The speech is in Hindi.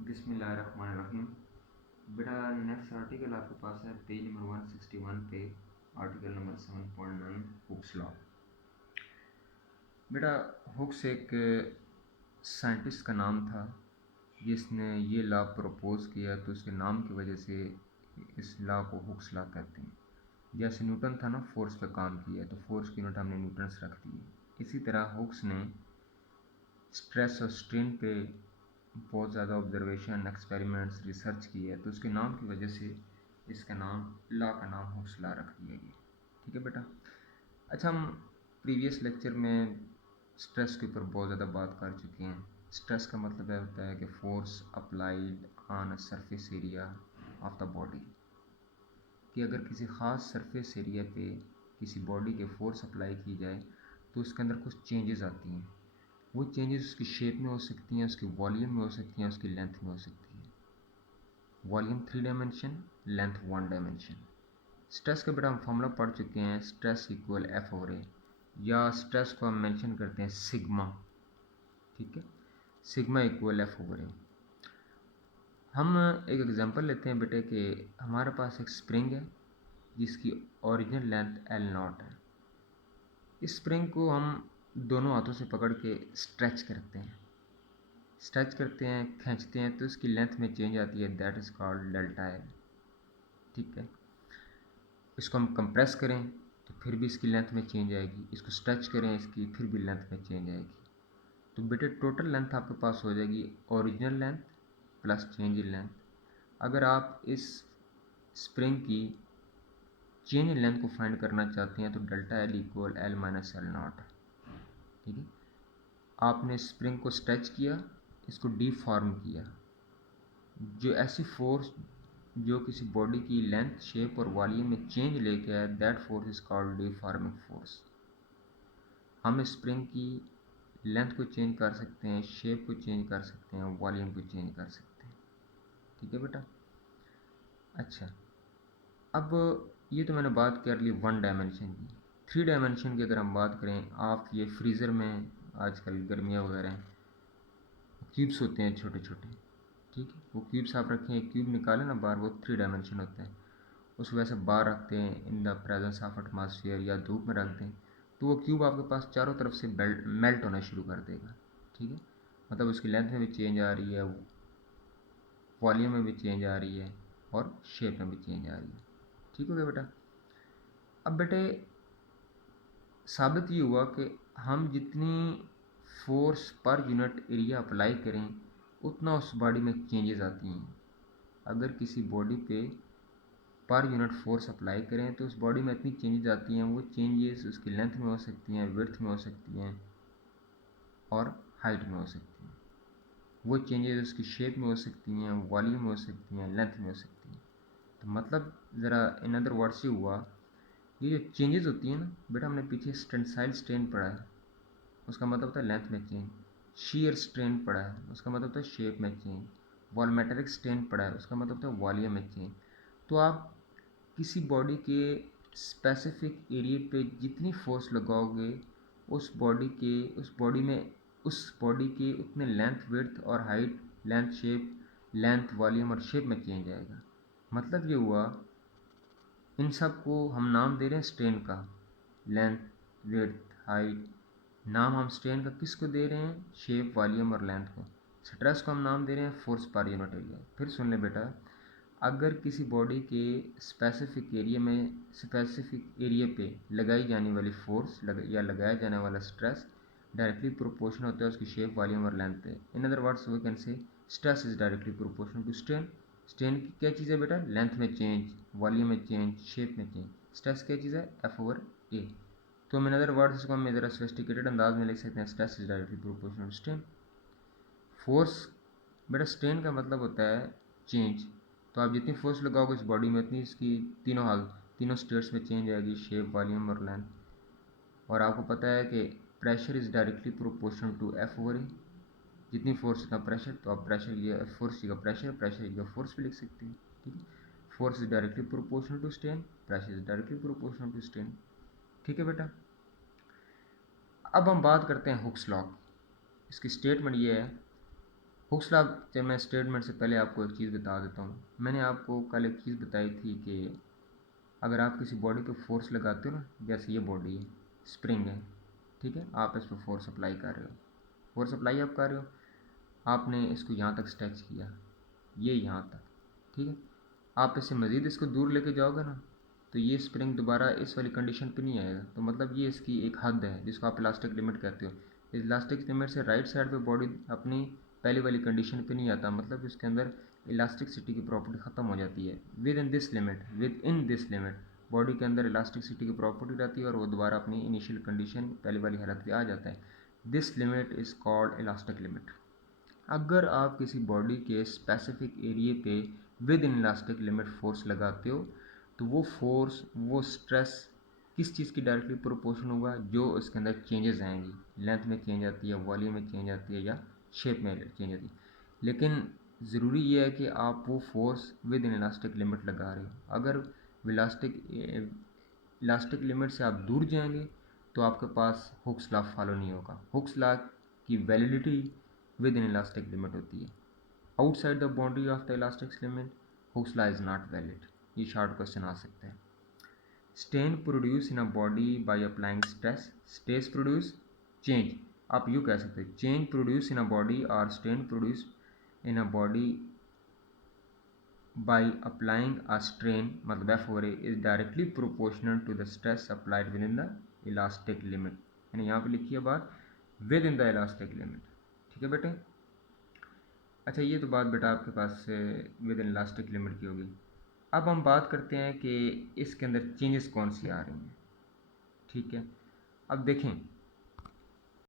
बिस्मिल्लाहिर्रहमानिर्रहीम। बेटा नेक्स्ट आर्टिकल आपके पास है पेज नंबर 161 पे, आर्टिकल नंबर 7.9 हुक्स लॉ। बेटा हुक्स एक साइंटिस्ट का नाम था जिसने ये लॉ प्रपोज किया, तो उसके नाम की वजह से इस लॉ को हुक्स लॉ कहते हैं। जैसे न्यूटन था ना, फोर्स पे काम किया, तो फोर्स की यूनिट हमने न्यूटन्स रख दी। इसी तरह हुक्स ने स्ट्रेस और स्ट्रेन पे बहुत ज़्यादा ऑब्जर्वेशन, एक्सपेरिमेंट्स, रिसर्च की है, तो उसके नाम की वजह से इसका नाम, लॉ का नाम हुक्स लॉ रख दिया गया। ठीक है बेटा। अच्छा, हम प्रीवियस लेक्चर में स्ट्रेस के ऊपर बहुत ज़्यादा बात कर चुके हैं। स्ट्रेस का मतलब होता है कि force applied on a surface area of the body, कि अगर किसी ख़ास सरफेस एरिया पे किसी बॉडी के फोर्स अप्लाई की जाए तो उसके अंदर कुछ चेंजेस आती हैं। वो चेंजेस उसकी शेप में हो सकती हैं, उसकी वॉल्यूम में हो सकती हैं, उसकी लेंथ में हो सकती है। Volume 3 dimension, length 1 dimension. Stress का बेटा हम फॉर्मूला पढ़ चुके हैं, स्ट्रेस इक्वल एफ ओवर ए, या स्ट्रेस को हम मेंशन करते हैं सिग्मा। ठीक है, सिग्मा इक्वल एफ ओवर ए। हम एक एग्जांपल लेते हैं बेटे कि हमारे पास एक स्प्रिंग है जिसकी ओरिजिनल लेंथ एल नॉट है। इस स्प्रिंग को हम दोनों हाथों से पकड़ के स्ट्रेच करते हैं, खींचते हैं, तो इसकी लेंथ में चेंज आती है, that is called delta L. ठीक है, इसको हम कंप्रेस करें तो फिर भी इसकी लेंथ में चेंज आएगी, इसको स्ट्रेच करें इसकी फिर भी लेंथ में चेंज आएगी। तो बेटे टोटल लेंथ आपके पास हो जाएगी original length plus change in length. अगर आप इस स्प्रिंग की चेंज इन लेंथ को फाइंड करना चाहते हैं तो delta L equal L minus L not. ठीक है, आपने स्प्रिंग को स्ट्रेच किया, इसको डीफॉर्म किया, जो ऐसी फोर्स जो किसी बॉडी की लेंथ, शेप और वॉल्यूम में चेंज लेके आए, that force is called deforming force. हम स्प्रिंग की लेंथ को चेंज कर सकते हैं, शेप को चेंज कर सकते हैं, वॉल्यूम को चेंज कर सकते हैं। ठीक है बेटा। अच्छा, अब ये तो मैंने बात कर ली 1 डायमेंशन की। 3 डायमेंशन की अगर हम बात करें, आप ये फ्रीज़र में आजकल गर्मियाँ वगैरह हैं, क्यूब्स होते हैं छोटे छोटे। ठीक है, वो क्यूब्स आप रखें, एक क्यूब निकालें ना बाहर, वो 3 डायमेंशन होते हैं। उसको वैसे बाहर रखते हैं in the presence of atmosphere, या धूप में रख दें, तो वो क्यूब आपके पास चारों तरफ से मेल्ट होना शुरू कर देगा। ठीक है, मतलब उसकी लेंथ में भी चेंज आ रही है, वॉल्यूम में भी चेंज आ रही है, और शेप में भी चेंज आ रही है। ठीक हो गया बेटा। अब बेटे साबित ये हुआ कि हम जितनी force per unit area apply करें उतना उस बॉडी में चेंजेस आती हैं। अगर किसी बॉडी पे पर यूनिट फोर्स अप्लाई करें तो उस बॉडी में इतनी चेंजेस आती हैं, वो चेंजेस उसकी लेंथ में हो सकती हैं, विड्थ में हो सकती हैं, और हाइट में हो सकती हैं। वो चेंजेस उसकी शेप में हो सकती हैं, वॉल्यूम में हो सकती हैं, लेंथ में हो सकती हैं। तो मतलब ज़रा इन अदर वर्ड से हुआ, ये जो चेंजेस होती हैं ना बेटा, हमने पीछे टेंसाइल स्ट्रेन पढ़ा है, उसका मतलब होता है लेंथ में चेंज। शीयर स्ट्रेन पढ़ा है, उसका मतलब होता है शेप में चेंज। वॉलमेट्रिक स्ट्रेन पढ़ा है, उसका मतलब होता है वॉल्यूम में चेंज। तो आप किसी बॉडी के स्पेसिफिक एरिया पे जितनी फोर्स लगाओगे, उस बॉडी में उस बॉडी के उतने लेंथ, विड्थ और height, length, shape, length, volume और शेप में चेंज आएगा। मतलब ये हुआ, इन सब को हम नाम दे रहे हैं स्ट्रेन का, लेंथ, विड्थ, हाइट। नाम हम स्ट्रेन का किसको दे रहे हैं? शेप, वॉल्यूम और लेंथ को। स्ट्रेस को हम नाम दे रहे हैं फोर्स पर यूनिट एरिया। फिर सुन ले बेटा, अगर किसी बॉडी के स्पेसिफिक एरिया पे लगाई जाने वाली फोर्स या लगाया जाने वाला स्ट्रेस डायरेक्टली प्रोपोर्शनल होता है उसकी शेप, वॉल्यूम और लेंथ पे। In other words we can say stress is directly proportional to strain. Strain की क्या चीज़ है बेटा? लेंथ में चेंज, वॉल्यूम में चेंज, शेप में चेंज। स्ट्रेस क्या चीज़ है? F over A. तो इन अदर वर्ड्स इसको हम ज़रा सोफिस्टिकेटेड अंदाज में लिख सकते हैं, stress is directly proportional to strain. Force बेटा, स्ट्रेन का मतलब होता है चेंज। तो आप जितनी फोर्स लगाओगे इस बॉडी में, उतनी इसकी तीनों स्टेट्स में चेंज आएगी, शेप, वॉल्यूम और लेंथ। और आपको पता है कि pressure is directly proportional to F over A. जितनी फोर्स उतना प्रेशर, तो आप प्रेशर या फोर्स का प्रेशर, का फोर्स भी लिख सकते हैं। ठीक है, force is directly proportional to strain, pressure is directly proportional to strain. ठीक है बेटा। अब हम बात करते हैं हुक्स लॉ। इसकी स्टेटमेंट ये है हुक्स लॉ जब मैं स्टेटमेंट से पहले आपको एक चीज़ बता देता हूँ। मैंने आपको कल एक चीज़ बताई थी कि अगर आप किसी बॉडी पे फोर्स लगाते हो ना, जैसे ये बॉडी है, स्प्रिंग है, ठीक है, आप इस पर फोर्स अप्लाई कर रहे हो, फोर्स अप्लाई आप कर रहे हो, आपने इसको यहाँ तक स्ट्रेच किया, ये यहाँ तक, ठीक है, आप इससे मज़ीद इसको दूर लेके जाओगे ना, तो ये स्प्रिंग दोबारा इस वाली कंडीशन पे नहीं आएगा। तो मतलब ये इसकी एक हद है जिसको आप इलास्टिक लिमिट कहते हो। इस इलास्टिक लिमिट से राइट साइड पे बॉडी अपनी पहले वाली कंडीशन पे नहीं आता, मतलब इसके अंदर इलास्टिसिटी की प्रॉपर्टी ख़त्म हो जाती है। With in this limit body के अंदर इलास्टिसिटी की प्रॉपर्टी रहती है और वो दोबारा अपनी इनिशियल कंडीशन पहले वाली हालत पे आ जाता है। This limit is called elastic limit. अगर आप किसी बॉडी के स्पेसिफिक एरिए पे with in elastic limit force लगाते हो, तो वो फोर्स, वो स्ट्रेस किस चीज़ की डायरेक्टली प्रोपोर्शन होगा, जो उसके अंदर चेंजेस आएंगी, लेंथ में चेंज आती है, वॉल्यूम में चेंज आती है, या शेप में चेंज आती है। लेकिन ज़रूरी ये है कि आप वो force with in elastic limit लगा रहे हो। अगर इलास्टिक लिमिट से आप दूर जाएंगे तो आपके पास हुक्स लॉ फॉलो नहीं होगा। हुक्स लॉ की validity within elastic limit होती है। Outside the boundary of the elastic limit Hooke's law is not valid. ये शॉर्ट क्वेश्चन आ सकता है। Strain produce in a body by applying stress, stress produce change, आप यूँ कह सकते हैं change produce in a body और strain produce in a body by applying a strain, मतलब F over A is directly proportional to the stress applied within the elastic limit। यानी यहाँ पे लिखी है बात within the elastic limit। ठीक है बेटे। अच्छा, ये तो बात बेटा आपके पास विद इन इलास्टिक लिमिट की होगी। अब हम बात करते हैं कि इसके अंदर चेंजेस कौन सी आ रही हैं। ठीक है, अब देखें